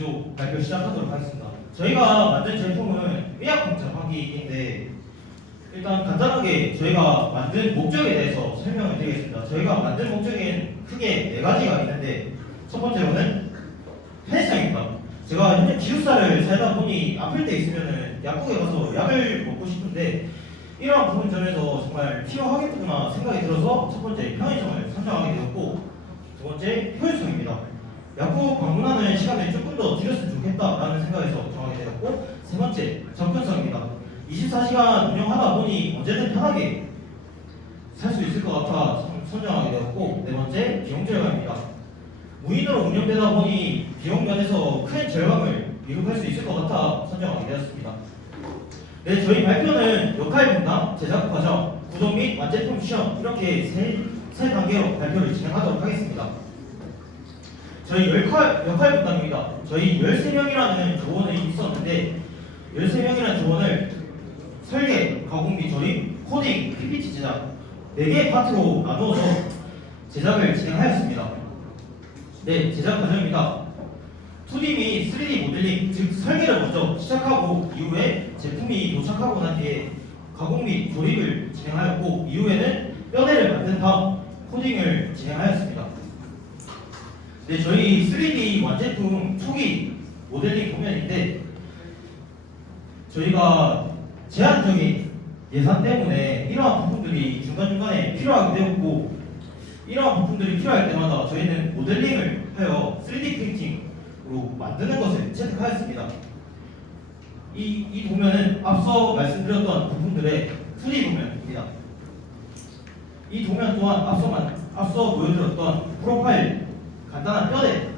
네, 지금부터 바로 예2조 발표 시작하도록 하겠습니다. 저희가 만든 제품은 의약품 자판기인데 일단 간단하게 저희가 만든 목적에 대해서 설명을 드리겠습니다. 저희가 만든 목적엔 크게 네 가지가 있는데 첫 번째로는 헬스장입니다. 제가 현재 기숙사를 살다 보니 아플 때 있으면은 약국에 가서 약을 먹고 싶은데 이러한 부분 점에서 정말 필요하겠구나 생각이 들어서 첫 번째 편의점을 선정하게 되었고 두 번째 효율성입니다. 약국 방문하는 시간을 조금 더 줄였으면 좋겠다라는 생각에서 정하게 되었고 세 번째 접근성입니다. 24시간 운영하다 보니 언제든 편하게 살 수 있을 것 같아 선- 선정하게 되었고 네 번째 비용 절감입니다. 무인으로 운영되다 보니 비용 면에서 큰 절감을 미룰 수 있을 것 같아 선정하게 되었습니다. 네, 저희 발표는 역할 분담, 제작 과정, 구독 및 완제품 시험 이렇게 세, 세 단계로 발표를 진행하도록 하겠습니다. 저희 역할, 역할 분담입니다. 저희 13명이라는 조원이 있었는데 13명이라는 조원을 설계, 가공 및 조립, 코딩, PPT 제작 4개의 파트로 나누어서 제작을 진행하였습니다. 네, 제작 과정입니다. 2D 및 3D 모델링, 즉 설계를 먼저 시작하고 이후에 제품이 도착하고 난 뒤에 가공 및 조립을 진행하였고 이후에는 뼈대를 만든 다음 코딩을 진행하였습니다. 네, 저희 3D 완제품 초기 모델링 도면인데 저희가 제한적인 예산 때문에 이러한 부분들이 중간중간에 필요하게 되었고 이러한 부분들이 필요할 때마다 저희는 모델링을 하여 3D 프린팅으로 만드는 것을 채택하였습니다. 이, 이 도면은 앞서 말씀드렸던 부분들의 2D 도면입니다. 이 도면 또한 앞서만, 앞서 보여드렸던 프로파일 간단한 뼈대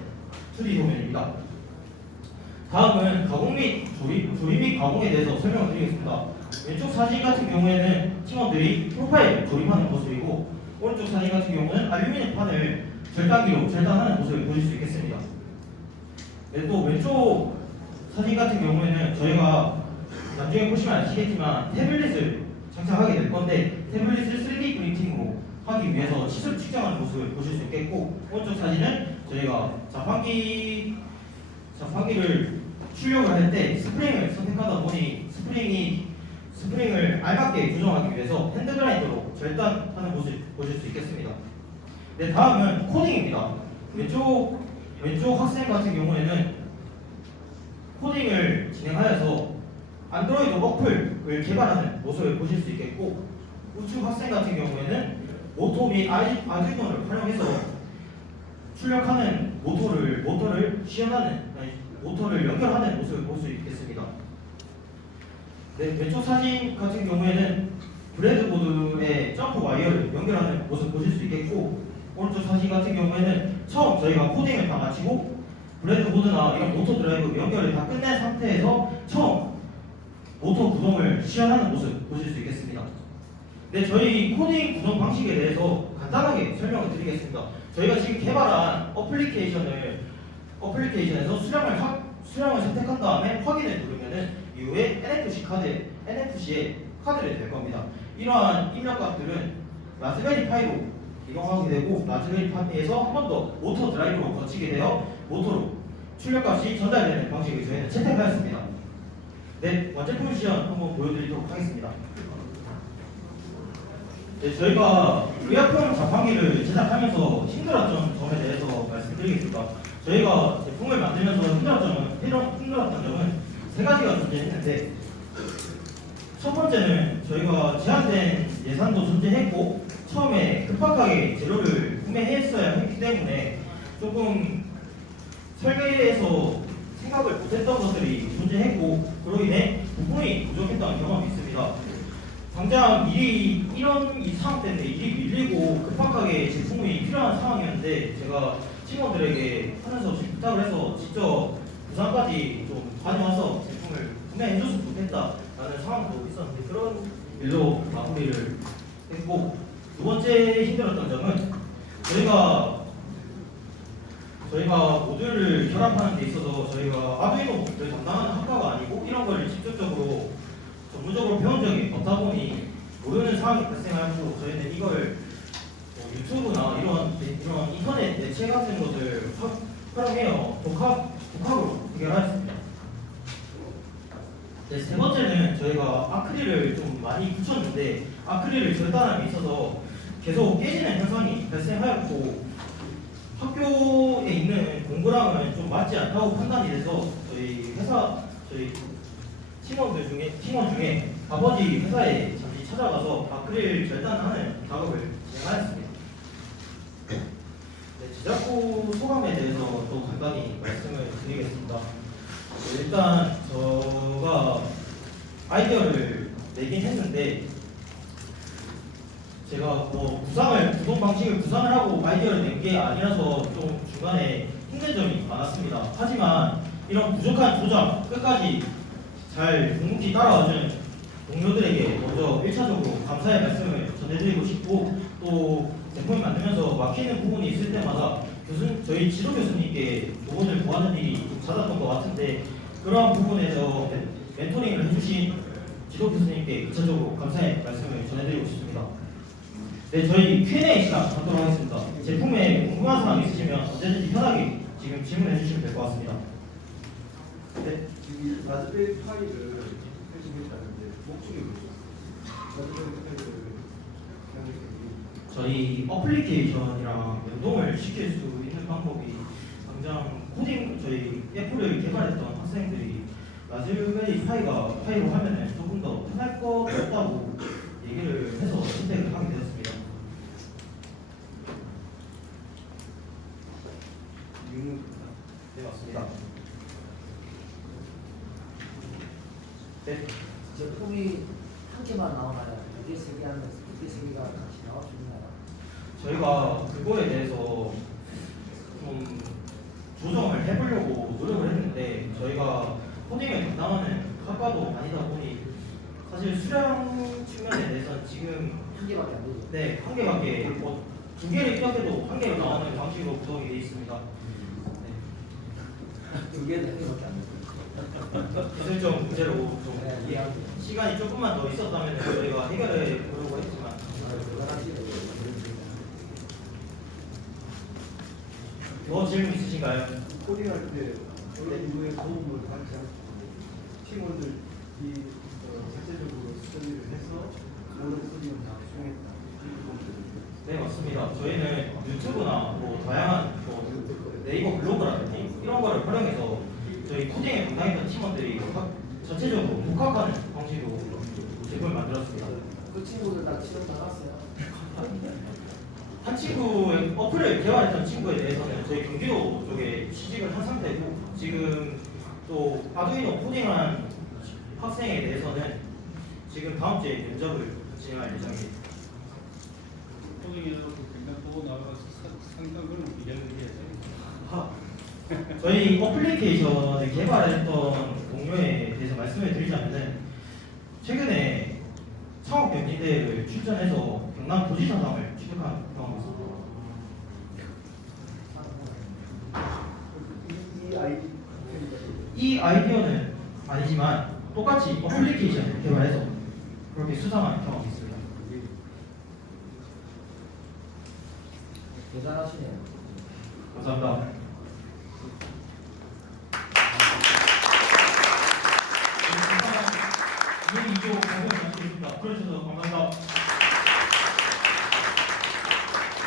2D 도면입니다. 다음은 가공 및 조립, 조립 및 가공에 대해서 설명을 드리겠습니다. 왼쪽 사진 같은 경우에는 팀원들이 프로파일 조립하는 모습이고 오른쪽 사진 같은 경우는 알루미늄 판을 절단기로 절단하는 모습을 보실 수 있겠습니다. 네, 또 왼쪽 사진 같은 경우에는 저희가 나중에 보시면 아시겠지만 태블릿을 장착하게 될 건데 태블릿을 3D 프린팅으로 하기 위해서 치수 측정하는 모습을 보실 수 있겠고 오른쪽 사진은 저희가 자판기 자판기를 출력을 할 때 스프링을 선택하다 보니 스프링이 스프링을 알맞게 구성하기 위해서 핸드그라인더로 절단하는 모습 보실 수 있겠습니다. 네, 다음은 코딩입니다. 왼쪽 왼쪽 학생 같은 경우에는 코딩을 진행하여서 안드로이드 어플을 개발하는 모습을 보실 수 있겠고 우측 학생 같은 경우에는 모토 및 아두이노를 활용해서 출력하는 모터를 모터를 시연하는 아니, 모터를 연결하는 모습을 볼 수 있겠습니다. 네, 왼쪽 사진 같은 경우에는 브레드보드에 점프 와이어를 연결하는 모습 보실 수 있겠고 오른쪽 사진 같은 경우에는 처음 저희가 코딩을 다 마치고 브레드보드나 이런 모터 드라이브 연결을 다 끝낸 상태에서 처음 모터 구동을 시연하는 모습 보실 수 있겠습니다. 네, 저희 코딩 구동 방식에 대해서 간단하게 설명을 드리겠습니다. 저희가 지금 개발한 어플리케이션을 어플리케이션에서 수량을 확, 수량을 선택한 다음에 확인을 누르면은 이후에 NFC 카드 NFC에 카드를 될 겁니다. 이러한 입력값들은 라즈베리 파이로 이동하게 되고 라즈베리 파이에서 한 번 더 모터 드라이브로 거치게 되어 모터로 출력값이 전달되는 방식을 저희는 채택하였습니다. 네, 완제품 시연 한번 보여드리도록 하겠습니다. 네, 저희가 의약품 자판기를 제작하면서 힘들었던 점에 대해서 말씀드리겠습니다. 저희가 제품을 만들면서 힘들었던 점은, 힘들었- 힘들었던 점은 세 가지가 존재했는데 첫 번째는 저희가 제한된 예산도 존재했고 처음에 급박하게 재료를 구매했어야 했기 때문에 조금 설계에서 생각을 못했던 것들이 존재했고 그로 인해 부품이 부족했던 경험이 있습니다. 당장 일이 이런 이 상황 때문에 일이 밀리고 급박하게 제 품이 필요한 상황이었는데 제가 팀원들에게 수 없이 부탁을 해서 직접 부산까지 좀 다녀와서 제품을 구매해줬으면 좋겠다라는 상황도 있었는데 그런 일로 마무리를 했고 두 번째 힘들었던 점은 저희가 저희가 모듈을 결합하는 데 있어서 저희가 아두이노를 담당하는 학과가 아니고 이런 거를 직접적으로 전문적으로 배운 적이 없다 보니 모르는 상황이 발생하고 저희는 이걸 뭐 유튜브나 이런 이런 인터넷 매체 같은 확, 활용해요. 독학, 독학으로 해결하였습니다. 네, 세 번째는 저희가 아크릴을 좀 많이 붙였는데 아크릴을 절단함에 있어서 계속 깨지는 현상이 발생하였고 학교에 있는 공부랑은 좀 맞지 않다고 판단이 돼서 저희 회사 저희 팀원들 중에 팀원 중에 아버지 회사에 잠시 찾아가서 아크릴 절단하는 작업을 진행하였습니다. 네, 제작부 소감에 대해서 또 간단히 말씀을 드리겠습니다. 네, 일단 저가 아이디어를 내긴 했는데 제가 뭐 구상을 구동 방식을 구상을 하고 아이디어를 낸 게 아니라서 좀 중간에 힘든 점이 많았습니다. 하지만 이런 부족한 조작 끝까지 잘 묵묵히 따라와준 동료들에게 먼저 1차적으로 감사의 말씀을 전해드리고 싶고 또 제품을 만들면서 막히는 부분이 있을 때마다 교수 저희 지도 교수님께 조언을 구하는 일이 좀 잦았던 것 같은데 그러한 부분에서 멘- 멘토링을 해주신 지도 교수님께 2차적으로 감사의 말씀을 전해드리고 싶습니다. 네, 저희 Q&A 시간 갖도록 하겠습니다. 제품에 궁금한 사항 있으시면 언제든지 편하게 지금 질문해 주시면 될 것 같습니다. 네, 이 라즈베리 파이를 해주겠다는데 목적이 뭐죠? 라즈베리 파이를 그냥 저희 어플리케이션이랑 연동을 시킬 수 있는 방법이 당장 코딩 저희 애플을 개발했던 학생들이 라즈베리 파이가 파이로 하면은 조금 더 편할 것 같다고 얘기를 해서 선택을 하게 되었습니다. 유는 네 맞습니다. 네. 제품이 한 개만 나오나요? 두개, 세 개 하면 두개, 세 개가 같이 나와주나요? 저희가 그거에 대해서 좀 조정을 해보려고 노력을 했는데 저희가 코딩을 담당하는 학과도 아니다 보니 사실 수량 측면에 대해서는 지금 한 개밖에 안 되죠. 네, 한 개밖에 뭐, 두 개를 입력해도 한 개로 나오는 방식으로 구성이 되어 있습니다. 네. 두 개는 한 개밖에 안 되죠. 기술적 문제로 좀 네, 이해합니다. 시간이 조금만 더 있었다면 저희가 해결해 보려고 했지만. 더 질문 있으신가요? 코딩할 때 어떤 누구의 도움을 받지 않고 팀원들 이 어, 자체적으로 스터디를 해서 모든 코딩을 다 수행했다. 이렇게 보면 되는데 네 맞습니다. 저희는 유튜브나 뭐 다양한 뭐 네이버 블로그라든지 이런 거를 활용해서 저희 코딩에 담당했던 팀원들이 각 전체적으로 독학하는 방식으로 제품을 만들었습니다. 그 갔어요. 한 친구의 어플을 개발했던 친구에 대해서는 저희 경기도 쪽에 취직을 한 상태고 지금 또 아두이노 코딩한 학생에 대해서는 지금 다음 주에 면접을 진행할 예정입니다. 코딩에서 그냥 또 나가서 상당을 기대를 해야죠. 하, 저희 어플리케이션을 개발했던 동료에 대해서 말씀을 드리자면은 최근에 창업 경기대회를 출전해서 경남 도지사장을 취득한 경험이 있습니다. 이, 이 아이디 이 아이디어는 아니지만 똑같이 어플리케이션을 개발해서 그렇게 수상한 경험이 있습니다. 대단하시네요. 감사합니다. 이조 발표드리겠습니다. 그러셔서 감사합니다.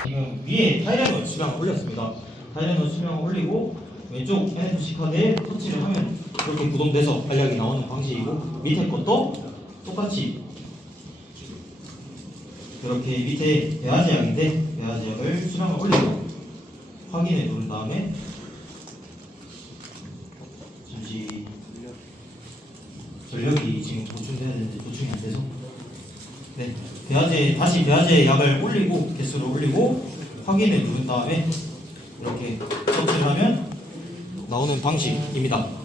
지금 위에 타이레놀 수량 올렸습니다. 타이레놀 수량 올리고 왼쪽 NFC 카드에 터치를 하면 이렇게 구동돼서 알약이 나오는 방식이고 밑에 것도 똑같이 이렇게 밑에 배아제약인데 배아제약을 수량을 올리고 확인을 누른 다음에 잠시 전력이 지금 보충돼야 되는데 보충이 안 돼서 네 배아제 다시 배아제 약을 올리고 개수를 올리고 확인을 누른 다음에 이렇게 터치를 하면 나오는 방식입니다.